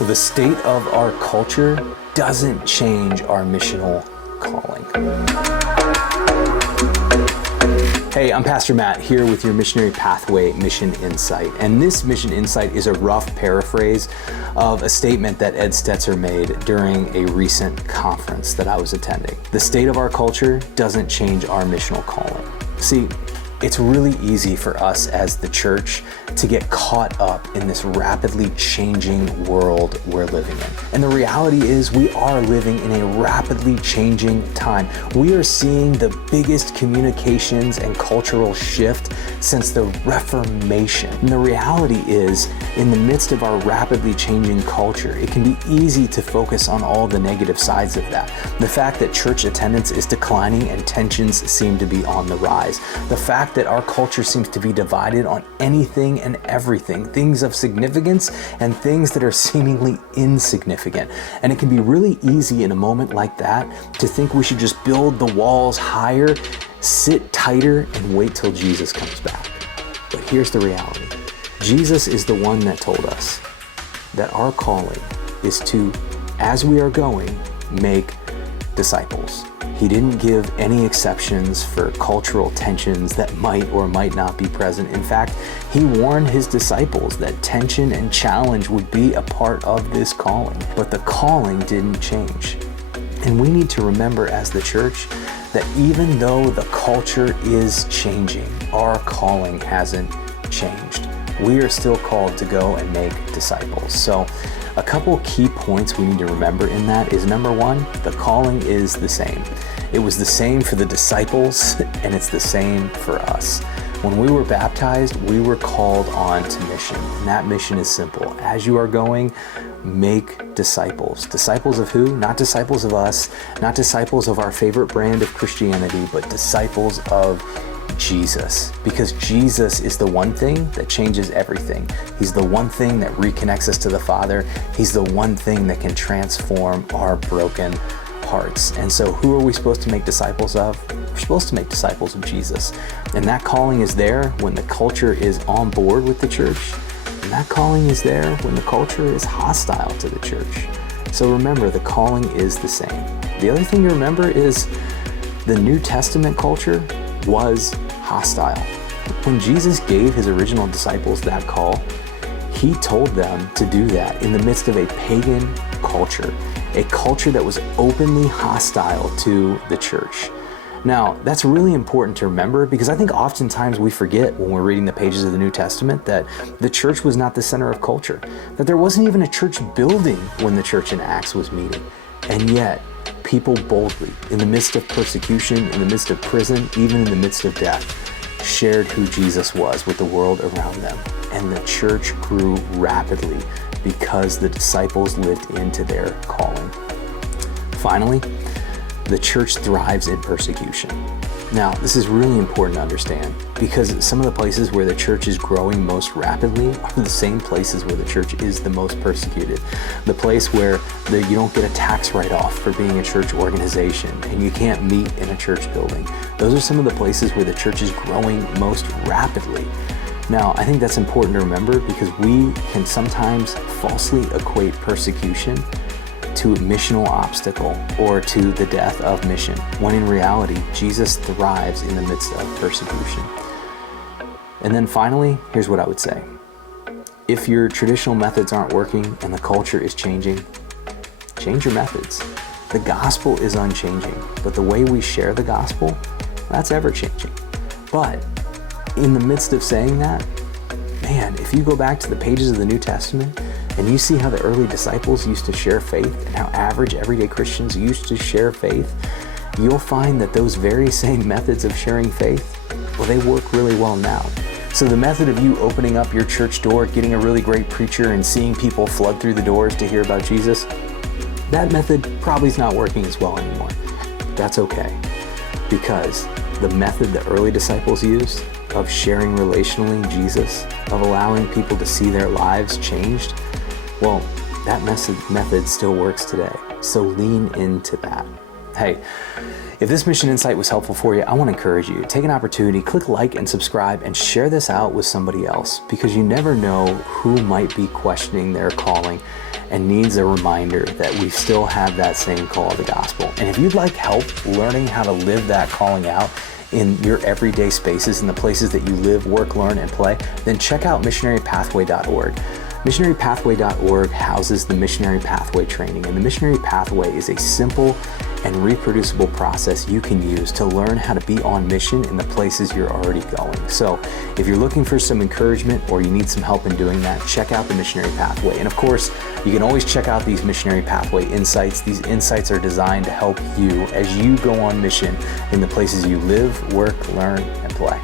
Well, the state of our culture doesn't change our missional calling. Hey, I'm Pastor Matt here with your Missionary Pathway Mission Insight. And this Mission Insight is a rough paraphrase of a statement that Ed Stetzer made during a recent conference that I was attending. The state of our culture doesn't change our missional calling. See, it's really easy for us as the church to get caught up in this rapidly changing world we're living in. And the reality is we are living in a rapidly changing time. We are seeing the biggest communications and cultural shift since the Reformation. And the reality is, in the midst of our rapidly changing culture, it can be easy to focus on all the negative sides of that. The fact that church attendance is declining and tensions seem to be on the rise. The fact that our culture seems to be divided on anything and everything, things of significance and things that are seemingly insignificant. And it can be really easy in a moment like that to think we should just build the walls higher, sit tighter, and wait till Jesus comes back. But here's the reality. Jesus is the one that told us that our calling is to, as we are going, make disciples. He didn't give any exceptions for cultural tensions that might or might not be present. In fact, he warned his disciples that tension and challenge would be a part of this calling. But the calling didn't change. And we need to remember as the church that even though the culture is changing, our calling hasn't changed. We are still called to go and make disciples. So a couple key points we need to remember in that is, number one, the calling is the same. It was the same for the disciples, and it's the same for us. When we were baptized, we were called on to mission. And that mission is simple. As you are going, make disciples. Disciples of who? Not disciples of us, not disciples of our favorite brand of Christianity, but disciples of Jesus, because Jesus is the one thing that changes everything. He's the one thing that reconnects us to the Father. He's the one thing that can transform our broken hearts. And so who are we supposed to make disciples of? We're supposed to make disciples of Jesus. And that calling is there when the culture is on board with the church. And that calling is there when the culture is hostile to the church. So remember, the calling is the same. The other thing to remember is the New Testament culture was hostile. When Jesus gave his original disciples that call, he told them to do that in the midst of a pagan culture, a culture that was openly hostile to the church. Now, that's really important to remember because I think oftentimes we forget when we're reading the pages of the New Testament that the church was not the center of culture, that there wasn't even a church building when the church in Acts was meeting. And yet, people boldly, in the midst of persecution, in the midst of prison, even in the midst of death, shared who Jesus was with the world around them. And the church grew rapidly because the disciples lived into their calling. Finally, the church thrives in persecution. Now, this is really important to understand because some of the places where the church is growing most rapidly are the same places where the church is the most persecuted. The place where you don't get a tax write-off for being a church organization and you can't meet in a church building. Those are some of the places where the church is growing most rapidly. Now, I think that's important to remember because we can sometimes falsely equate persecution to a missional obstacle or to the death of mission, when in reality, Jesus thrives in the midst of persecution. And then finally, here's what I would say. If your traditional methods aren't working and the culture is changing, change your methods. The gospel is unchanging, but the way we share the gospel, that's ever changing. But in the midst of saying that, man, if you go back to the pages of the New Testament and you see how the early disciples used to share faith and how average everyday Christians used to share faith, you'll find that those very same methods of sharing faith, well, they work really well now. So the method of you opening up your church door, getting a really great preacher and seeing people flood through the doors to hear about Jesus, that method probably is not working as well anymore. That's okay, because the method the early disciples used of sharing relationally Jesus, of allowing people to see their lives changed, well, that method still works today. So lean into that. Hey, if this Mission Insight was helpful for you, I want to encourage you, take an opportunity, click like and subscribe and share this out with somebody else, because you never know who might be questioning their calling and needs a reminder that we still have that same call of the gospel. And if you'd like help learning how to live that calling out in your everyday spaces, in the places that you live, work, learn, and play, then check out missionarypathway.org. Missionarypathway.org houses the Missionary Pathway training, and the Missionary Pathway is a simple and reproducible process you can use to learn how to be on mission in the places you're already going. So if you're looking for some encouragement or you need some help in doing that, check out the Missionary Pathway. And of course, you can always check out these Missionary Pathway insights. These insights are designed to help you as you go on mission in the places you live, work, learn, and play.